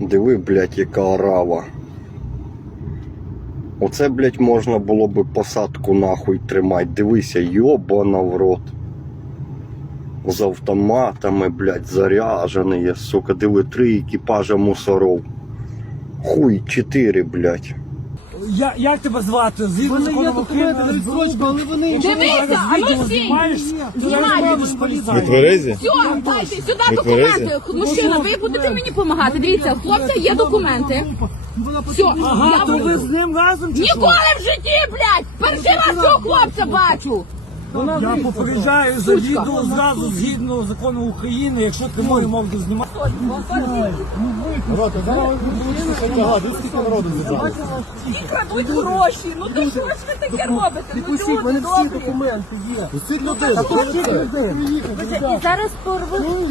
Диви, блядь, яка рава. Оце, блядь, можна було би посадку нахуй тримати. Дивися, йобана в рот. З автоматами, блядь, заряжений, сука, диви, три екіпажа мусоров. Хуй чотири, блядь. Я як тебе звати? Вони є документи, але вони Ви не, вихрю, Все! Дайте сюди документи. Не. Мужчина, не, ви не. будете мені допомагати. Дивіться, у хлопця є Тому, документи. Все, Ага, Я ви з ним разом ніколи в житті, блядь! Перший раз цього хлопця бачу. Я попереджаю, заїду зразу згідно закону України, якщо ти мої мовки знімати. мене всі документи є. І зараз порву.